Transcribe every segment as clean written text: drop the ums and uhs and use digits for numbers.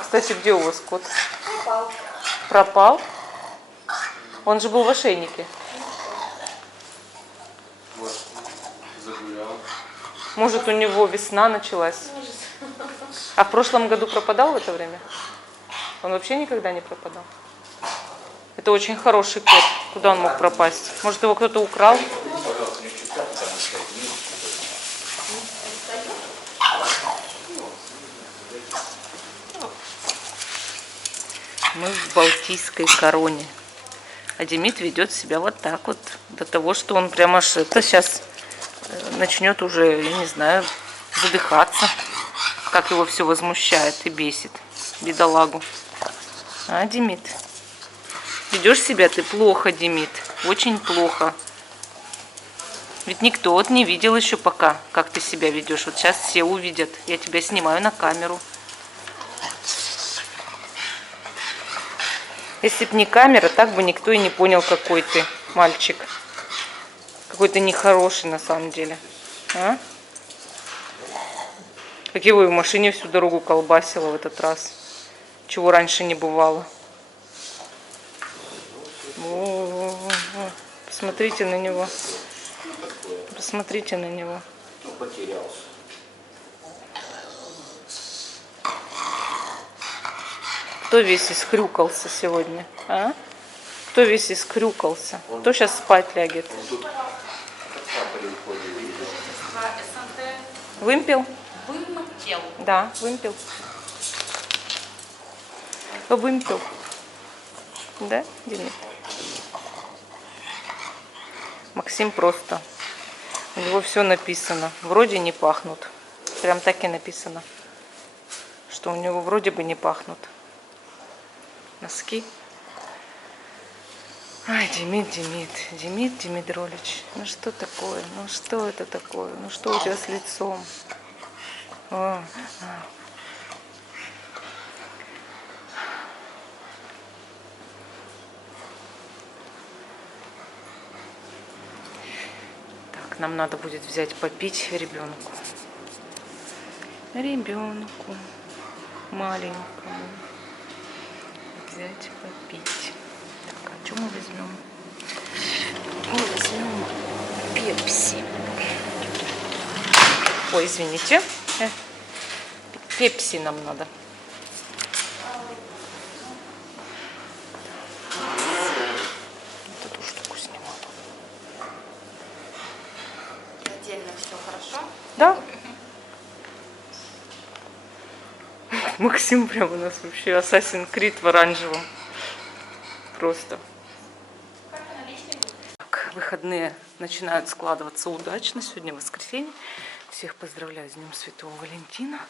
Кстати, где у вас кот? Пропал. Пропал? Он же был в ошейнике. Может, загулял. Может, у него весна началась? А в прошлом году пропадал в это время? Он вообще никогда не пропадал? Это очень хороший кот. Куда он мог пропасть? Может, его кто-то украл? Мы в Балтийской короне. А Демид ведет себя вот так вот. До того, что он прямо аж это сейчас начнет уже, я не знаю, задыхаться. Как его все возмущает и бесит. Бедолагу. А, Демид? Ведешь себя ты плохо, Демид. Очень плохо. Ведь никто вот не видел еще пока, как ты себя ведешь. Вот сейчас все увидят. Я тебя снимаю на камеру. Если бы не камера, так бы никто и не понял, какой ты мальчик. Какой ты нехороший на самом деле. А? Как его и в машине всю дорогу колбасило в этот раз. Чего раньше не бывало. О-о-о-о. Посмотрите на него. Посмотрите на него. Потерялся. Кто весь искрюкался сегодня? А? Кто весь искрюкался? Кто сейчас спать лягет? Вымпел? Вымпел. Да, вымпел. Вымпел. Да, Демид? Максим просто. У него все написано. Вроде не пахнут. Прям так и написано. Что у него вроде бы не пахнут. Носки. Ай, Демид Демидролич. Ну что такое? Ну что это такое? Ну что у тебя с лицом? Так, нам надо будет взять попить ребенку. Ребенку маленькому. Взять попить. Так, а что мы возьмем? Мы возьмем пепси. Ой, извините. Пепси нам надо. Вот эту штуку снимала. Отдельно все хорошо? Да. Максим прям у нас вообще Assassin's Creed в оранжевом. Просто. Так, выходные начинают складываться удачно. Сегодня воскресенье. Всех поздравляю с Днем Святого Валентина.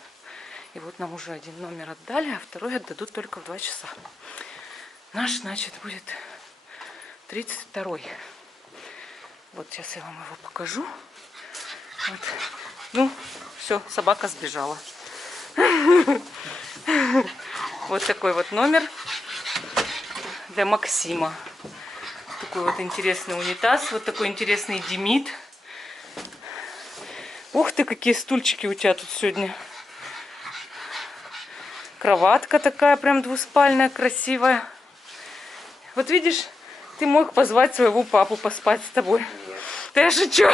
И вот нам уже один номер отдали, а второй отдадут только в 2 часа. Наш, значит, будет 32-й. Вот сейчас я вам его покажу. Вот. Ну, все, собака сбежала. Вот такой вот номер для Максима. Такой вот интересный унитаз. Вот такой интересный Демид. Ух ты, какие стульчики у тебя тут сегодня. Кроватка такая прям двуспальная, красивая. Вот видишь, ты мог позвать своего папу поспать с тобой. Нет. Да я шучу.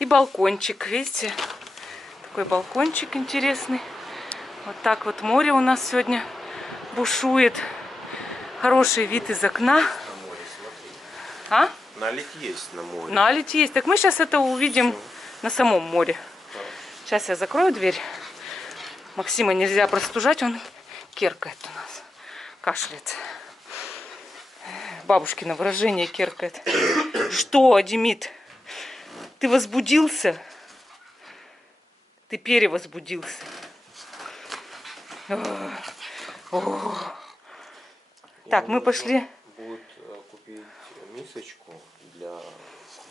И балкончик, видите? Такой балкончик интересный. Вот так вот море у нас сегодня бушует. Хороший вид из окна. А? Наледь есть на море. Наледь есть. Так мы сейчас это увидим на самом море. Сейчас я закрою дверь. Максима нельзя простужать, он керкает у нас. Кашляет. Бабушкино выражение керкает. Что, Демид? Ты возбудился? Ты перевозбудился. Так, мы пошли. Будет купить мисочку для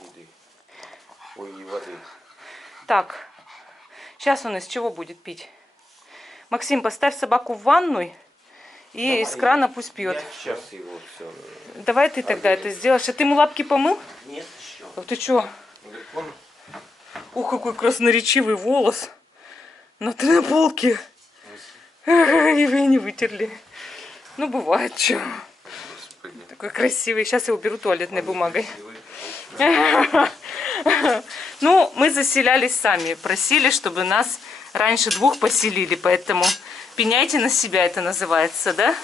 еды. Ой, и воды. Так, сейчас он из чего будет пить? Максим, поставь собаку в ванную и из крана пусть пьет. Я сейчас его все. Давай ты тогда это сделаешь. А ты ему лапки помыл? Нет, еще. Ты что? Ух, какой красноречивый волос. На полке. И вы не вытерли. Ну, бывает, что. Такой красивый. Сейчас я уберу туалетной бумагой. Ну, мы заселялись сами. Просили, чтобы нас раньше 2 поселили. Поэтому пеняйте на себя, это называется, да?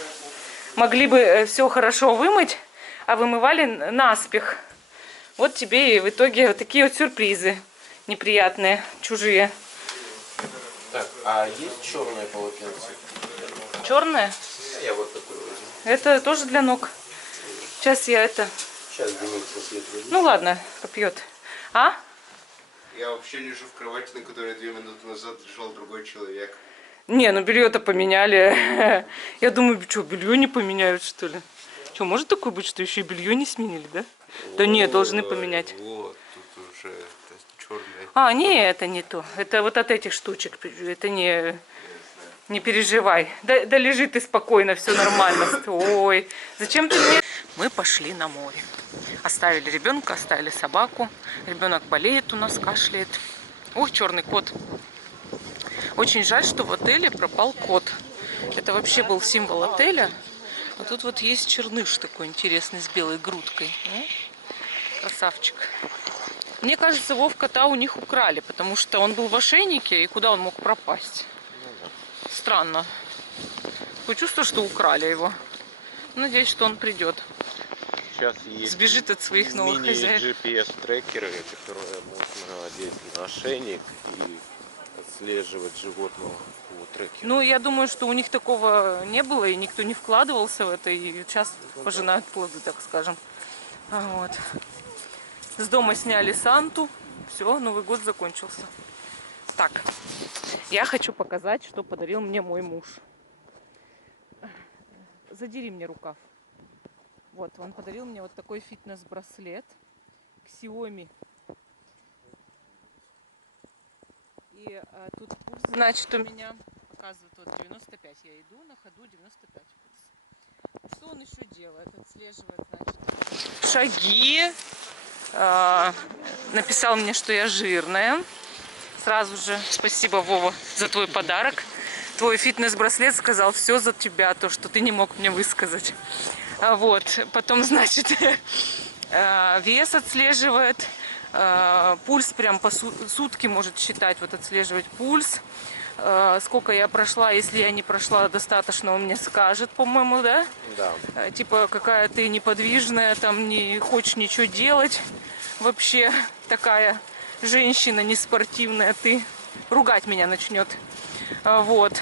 Могли бы все хорошо вымыть, а вымывали наспех. Вот тебе и в итоге вот такие вот сюрпризы неприятные, чужие. Так, а есть черное полотенце? Черное? Я вот такой возьму. Это тоже для ног. Сейчас я это... Сейчас Денис попьет воды. Ну ладно, попьет. А? Я вообще лежу в кровати, на которой 2 минуты назад лежал другой человек. Не, ну белье-то поменяли. Я думаю, что, белье не поменяют, что ли? Что, может такое быть, что еще и белье не сменили, да? Да нет, должны поменять. Вот, тут уже черное. А, не, это не то. Это вот от этих штучек. Это не переживай. Да лежи ты спокойно, все нормально. Ой, зачем ты мне... Мы пошли на море. Оставили ребенка, оставили собаку. Ребенок болеет у нас, кашляет. Ох, черный кот. Очень жаль, что в отеле пропал кот. Это вообще был символ отеля. А тут вот есть черныш такой интересный с белой грудкой. Красавчик. Мне кажется, кота у них украли, потому что он был в ошейнике, и куда он мог пропасть? Странно. Такое чувство, что украли его. Надеюсь, что он придет. Сейчас есть Сбежит от своих новых хозяев. GPS-трекеры, которые можно одеть на ошейник и отслеживать животного по трекеру. Ну, я думаю, что у них такого не было, и никто не вкладывался в это, и сейчас пожинают плоды, так скажем. Вот. С дома сняли Санту. Все, Новый год закончился. Так, я хочу показать, что подарил мне мой муж. Задери мне рукав. Вот, он подарил мне вот такой фитнес-браслет Xiaomi. И тут пульс, значит, у меня показывает вот 95. Я иду на ходу 95 пульс. Что он еще делает? Отслеживает, значит, шаги. Написал мне, что я жирная. Сразу же спасибо, Вова, за твой подарок. Твой фитнес-браслет сказал все за тебя, то, что ты не мог мне высказать. Вот. Потом, значит, вес отслеживает. Пульс прям по сутки может считать, вот отслеживать пульс. Сколько я прошла, если я не прошла достаточно, он мне скажет, по-моему, да? Да. Типа, какая ты неподвижная, там не хочешь ничего делать. Вообще такая женщина неспортивная, ты ругать меня начнет. Вот.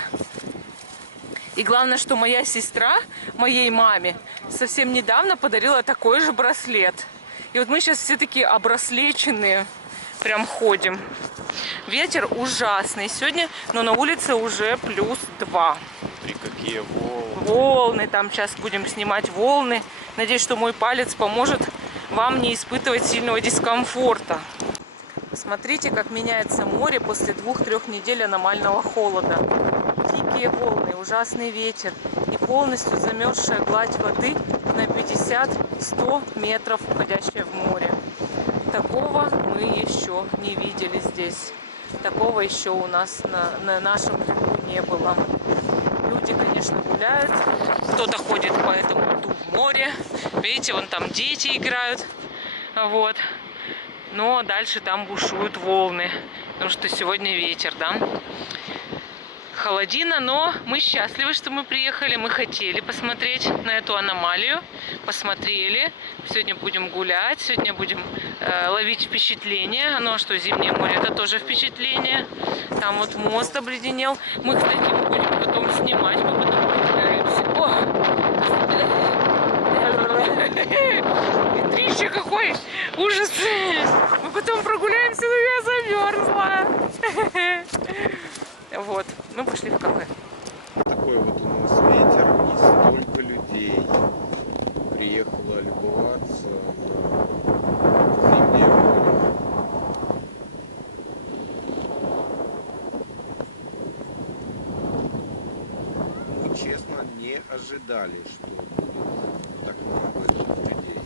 И главное, что моя сестра моей маме совсем недавно подарила такой же браслет. И вот мы сейчас все такие обраслеченные прям ходим. Ветер ужасный сегодня, но на улице уже +2. И какие волны. Волны, там сейчас будем снимать волны. Надеюсь, что мой палец поможет вам не испытывать сильного дискомфорта. Посмотрите, как меняется море после 2-3 недель аномального холода. Дикие волны, ужасный ветер и полностью замерзшая гладь воды на 50-100 метров, уходящая в море. Такого мы еще не видели здесь. Такого еще у нас на нашем берегу не было. Люди, конечно, гуляют. Кто-то ходит по этому льду в море. Видите, вон там дети играют. Вот. Но дальше там бушуют волны. Потому что сегодня ветер, да. Холодина, но мы счастливы, что мы приехали. Мы хотели посмотреть на эту аномалию. Посмотрели. Сегодня будем гулять. Сегодня будем ловить впечатления. Ну а что, зимнее море, это тоже впечатление. Там вот мост обледенел. Мы, кстати, будем потом снимать. Мы потом прогуляемся. Ветрище какой! Ужас! Мы потом прогуляемся, но я замерзла. Вот, мы пошли в кафе. Такой вот у нас ветер и столько людей приехало любоваться на зимнее море. Мы, честно, не ожидали, что будет так много людей.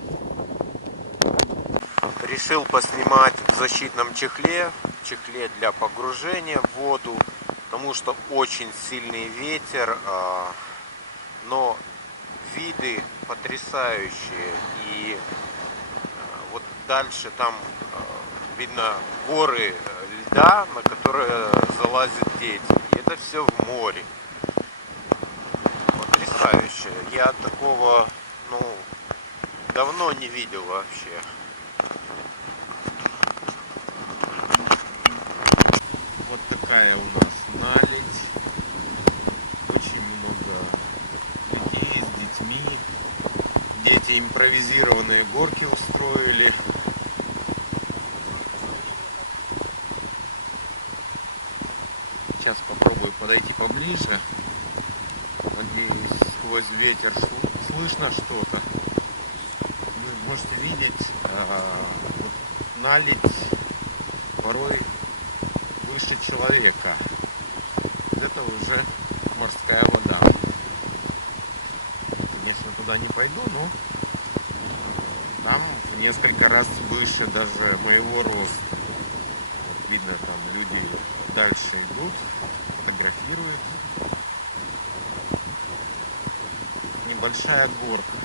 Решил поснимать в защитном чехле. в чехле для погружения в воду, потому что очень сильный ветер, но виды потрясающие. И вот дальше там видно горы льда, на которые залазят дети. И это все в море. Потрясающе. Я такого, давно не видел вообще. Вот такая у нас наледь. Очень много людей с детьми. Дети импровизированные горки устроили. Сейчас попробую подойти поближе. Надеюсь, сквозь ветер слышно что-то. Вы можете видеть, вот наледь порой выше человека. Это уже морская вода. Конечно, туда не пойду, но там в несколько раз выше даже моего роста. Вот видно, там люди дальше идут, фотографируют. Небольшая горка.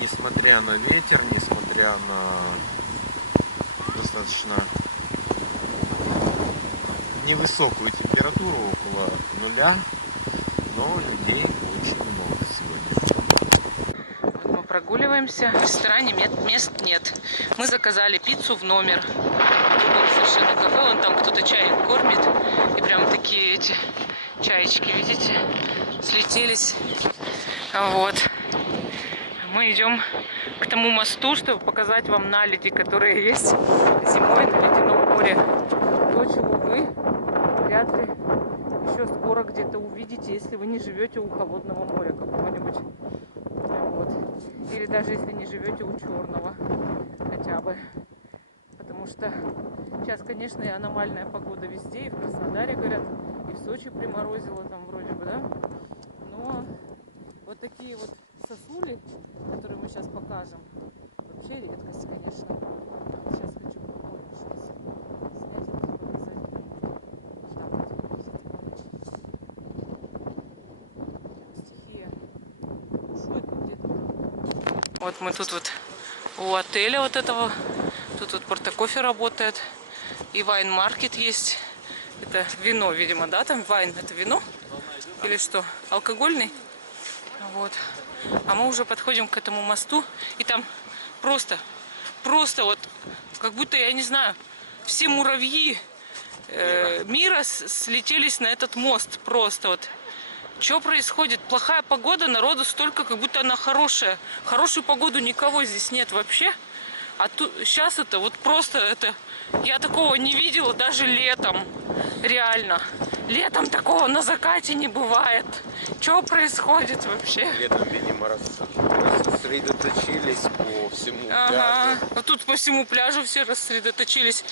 Несмотря на ветер, несмотря на достаточно невысокую температуру, около нуля, но людей очень много сегодня. Вот мы прогуливаемся, в ресторане мест нет. Мы заказали пиццу в номер. Другое совершенно кафе, вон там кто-то чай кормит. И прям такие эти чаечки, видите, слетелись. Вот. Мы идем к тому мосту, чтобы показать вам наледи, которые есть зимой на Ледяном море. То, чего вы вряд ли еще скоро где-то увидите, если вы не живете у холодного моря какого-нибудь. Вот. Или даже если не живете у Черного хотя бы. Потому что сейчас, конечно, и аномальная погода везде, и в Краснодаре, говорят, и в Сочи приморозило там вроде бы, да? Но вот такие вот сосули, которые мы сейчас покажем, вообще редкость, конечно. Сейчас хочу попробовать снять это, показать. Так вот, видите? Стихия бушует где-то там. Вот мы тут вот у отеля вот этого. Тут вот Порто-кофе работает. И вайн-маркет есть. Это вино, видимо, да? Там вайн это вино? Или что? Алкогольный? Вот. А мы уже подходим к этому мосту. И там просто вот, как будто, я не знаю, все муравьи мира слетелись на этот мост. Просто вот. Что происходит? Плохая погода, народу столько, как будто она хорошая. Хорошую погоду никого здесь нет вообще. А тут сейчас это вот просто это... Я такого не видела даже летом. Реально. Летом такого на закате не бывает. Что происходит вообще? Летом, видимо, рассредоточились по всему пляжу. Вот тут по всему пляжу все рассредоточились.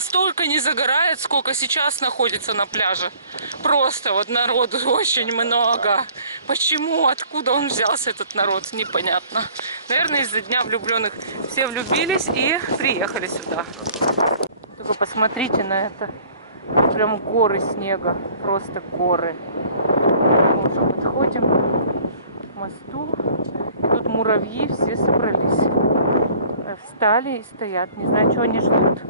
Столько не загорает, сколько сейчас находится на пляже. Просто вот народу очень много. Почему? Откуда он взялся, этот народ? Непонятно. Наверное, из-за Дня влюбленных. Все влюбились и приехали сюда. Только посмотрите на это. Прям горы снега. Просто горы. Мы уже подходим к мосту. И тут муравьи все собрались. Встали и стоят. Не знаю, что они ждут.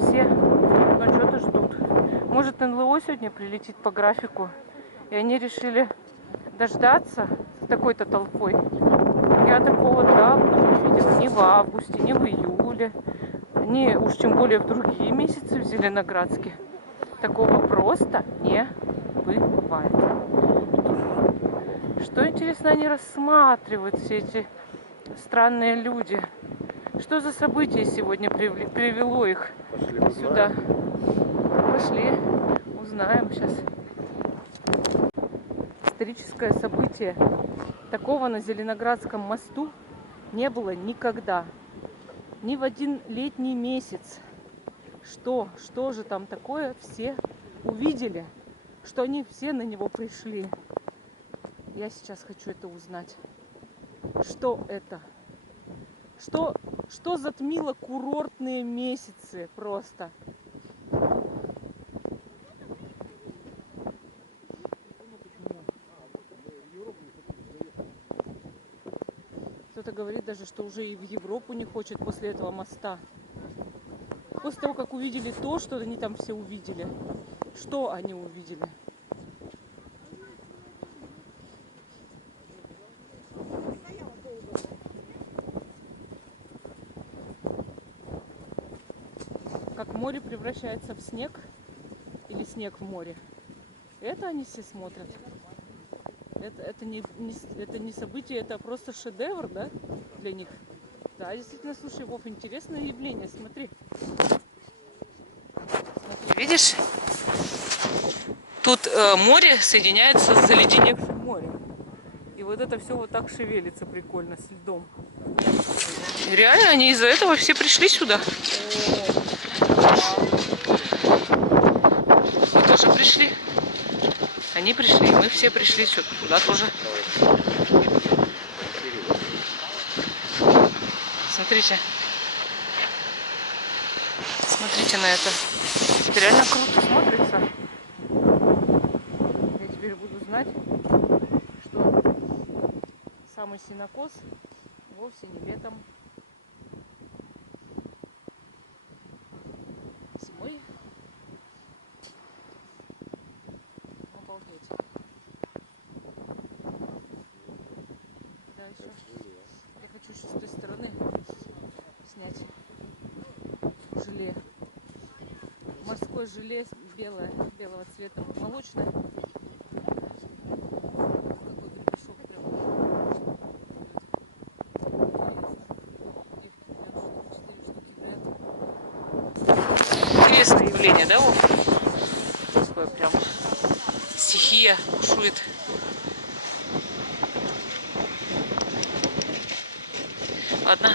Все, но что-то ждут. Может, НЛО сегодня прилетит по графику. И они решили дождаться с такой-то толпой. Я такого давно не видела. Ни в августе, ни в июле. Ни уж тем более в другие месяцы в Зеленоградске. Такого просто не бывает. Что, интересно, они рассматривают, все эти странные люди? Что за событие сегодня привело их сюда? Пошли, узнаем сейчас. Историческое событие. Такого на Зеленоградском мосту не было никогда. Ни в один летний месяц. Что же там такое все увидели? Что они все на него пришли? Я сейчас хочу это узнать. Что это? Что Что затмило курортные месяцы просто. Кто-то говорит даже, что уже и в Европу не хочет после этого моста. После того, как увидели то, что они там все увидели. Что они увидели? Как море превращается в снег или снег в море. Это они все смотрят. Это не событие, это просто шедевр, да, для них. Да, действительно, слушай, Вов, интересное явление, смотри. Видишь? Тут море соединяется с заледеневшим морем. И вот это все вот так шевелится прикольно с льдом. И реально они из-за этого все пришли сюда. Мы тоже пришли. Они пришли, мы все пришли сюда тоже. Смотрите. Смотрите на это. Это реально круто смотрится. Я теперь буду знать, что самый сенокос вовсе не летом. Зимой. Обалдеть. Да, еще. Я хочу еще с той стороны снять желе. Морское желе белое, белого цвета, молочное. Какой гребешок прям. Их прям 4 штуки в ряд. Интересное явление, да, вот? Такое прям стихия бушует. Ладно,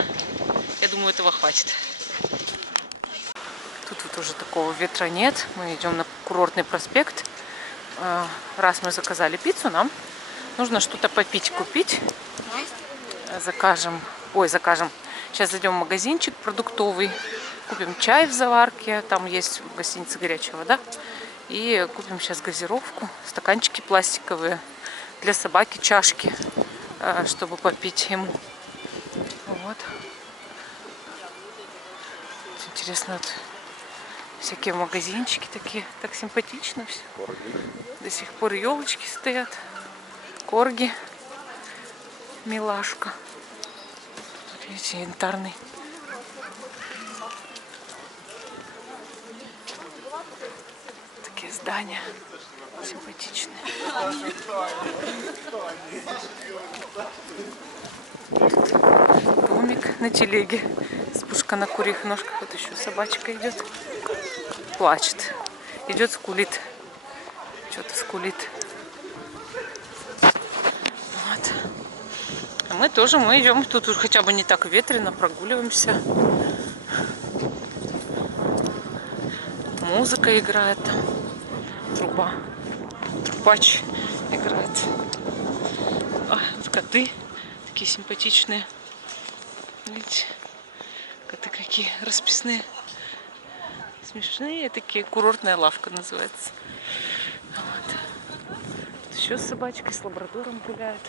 я думаю, этого хватит. Тут вот уже такого ветра нет. Мы идем на курортный проспект. Раз мы заказали пиццу, нам нужно что-то попить, купить. Закажем. Сейчас зайдем в магазинчик продуктовый. Купим чай в заварке. Там есть в гостинице горячая вода. И купим сейчас газировку. Стаканчики пластиковые. Для собаки чашки, чтобы попить ему. Вот. Интересно, вот всякие магазинчики такие, так симпатично все. До сих пор елочки стоят, корги, милашка. Тут, видите, янтарный. Такие здания симпатичные. Домик на телеге. Спушка на курьих ножках. Вот еще собачка идет. Плачет. Идет, скулит. Что-то скулит. Вот. А мы тоже, мы идем. Тут уже хотя бы не так ветрено. Прогуливаемся. Музыка играет там. Труба. Трубач играет. А, вот коты. Такие симпатичные. Видите? Коты какие расписные. Смешные такие. Курортная лавка называется. Вот. Тут еще с собачкой, с лабрадором гуляют.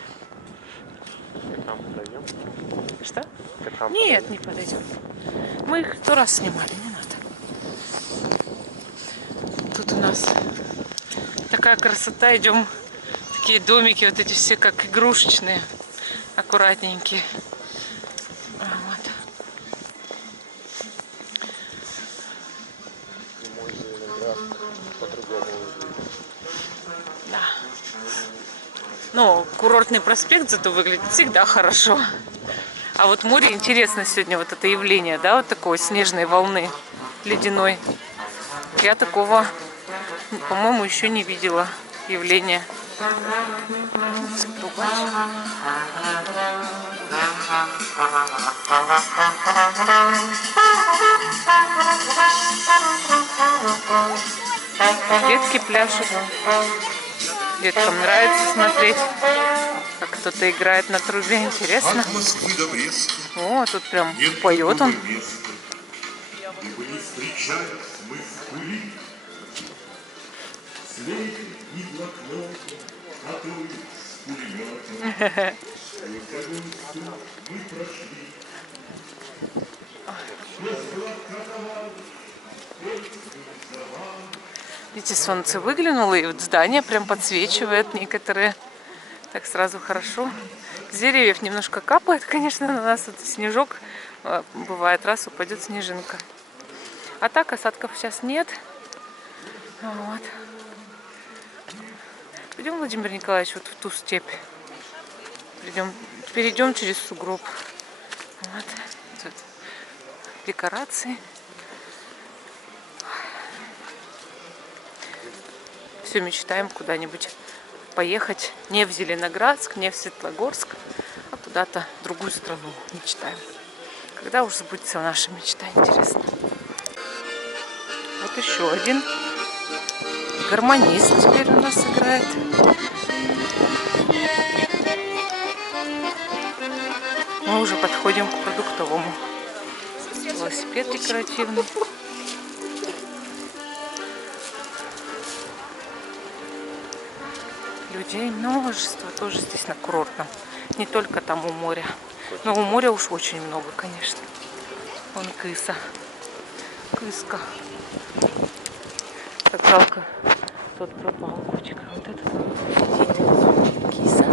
Котам подойдем? Что? Котам Нет, не подойдем. Мы их 100 раз снимали, не надо. Тут у нас такая красота. Идем. Такие домики, вот эти все как игрушечные. Аккуратненькие. Вот. Да. Ну, курортный проспект зато выглядит всегда хорошо. А вот море интересно сегодня, вот это явление, да, вот такой снежной волны ледяной. Я такого, по-моему, еще не видела явления. Детки пляшут. Деткам нравится смотреть, как кто-то играет на трубе, интересно. От Москвы до Бреста О, тут прям нет поет он. другого места, где бы не встречались мы в пыли. След не блокнотом, а то с пулеметом. Сколько густу мы прошли. Видите, солнце выглянуло, и вот здание прям подсвечивает некоторые. Так сразу хорошо. С деревьев немножко капает, конечно, на нас вот снежок. Бывает, раз упадет снежинка. А так осадков сейчас нет. Вот. Пойдем, Владимир Николаевич, вот в ту степь. Перейдем через сугроб. Вот. Тут декорации. Все мечтаем куда-нибудь поехать. Не в Зеленоградск, не в Светлогорск, а куда-то в другую страну мечтаем. Когда уже сбудется наша мечта, интересно. Вот еще один гармонист теперь у нас играет. Мы уже подходим к продуктовому. Велосипед декоративный. Людей множество, тоже здесь на курортном. Не только там у моря. Но у моря уж очень много, конечно. Вон кыса. Кыска. Так жалко. Тот пропал, котик. А вот этот сидит. Киса.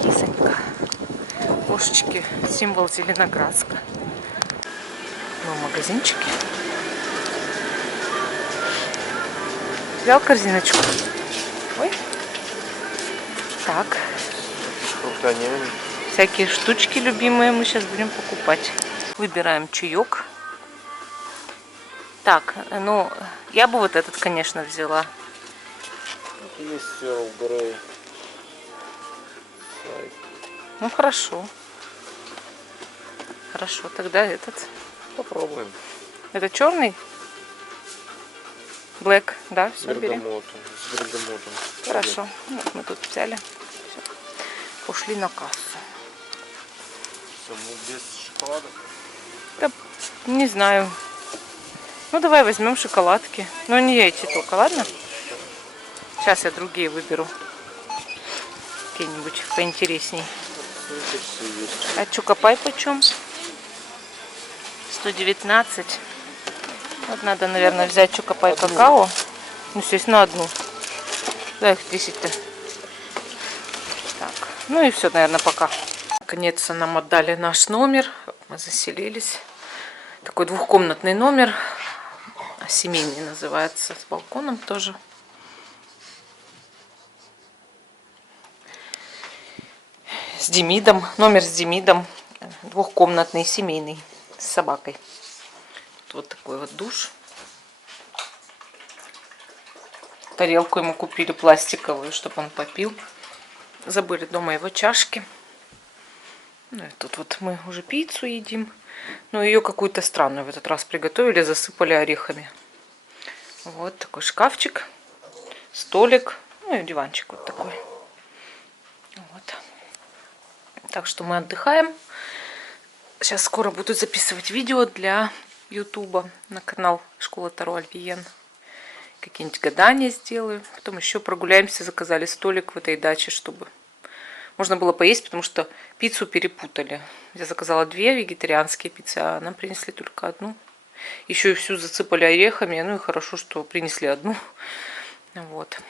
Кисонька. Кошечки. Символ Зеленоградска. Ну, магазинчики. Взял корзиночку. Ой. Так. Всякие штучки любимые мы сейчас будем покупать. Выбираем чаек. Так, ну, я бы вот этот, конечно, взяла. Есть Earl Grey. Ну, хорошо. Хорошо, тогда этот. Попробуем. Это черный? Black, да, все, берем. С бергамотом. Хорошо. Вот мы тут взяли. Всё. Ушли на кассу. Все, мы без шоколада. Да, не знаю. Ну, давай возьмем шоколадки. Но не эти только, ладно? Сейчас я другие выберу. Какие-нибудь поинтересней. А чокопай почем? 119. Вот надо, наверное, взять чокопай какао. Ну, естественно, одну. Да, их 10-то. Так. Ну и все, наверное, пока. Наконец-то нам отдали наш номер. Мы заселились. Такой двухкомнатный номер. Семейный называется. С балконом тоже. С Демидом. Номер с Демидом. Двухкомнатный, семейный. С собакой. Вот такой вот душ. Тарелку ему купили пластиковую, чтобы он попил. Забыли дома его чашки. Ну и тут вот мы уже пиццу едим. Но ее какую-то странную в этот раз приготовили, засыпали орехами. Вот такой шкафчик, столик, ну и диванчик вот такой. Вот. Так что мы отдыхаем. Сейчас скоро буду записывать видео для Ютуба на канал Школа Таро Альвиен. Какие-нибудь гадания сделаю. Потом еще прогуляемся. Заказали столик в этой даче, чтобы можно было поесть, потому что пиццу перепутали. Я заказала 2 вегетарианские пиццы, а нам принесли только одну. Еще и всю засыпали орехами. Ну и хорошо, что принесли одну. Вот.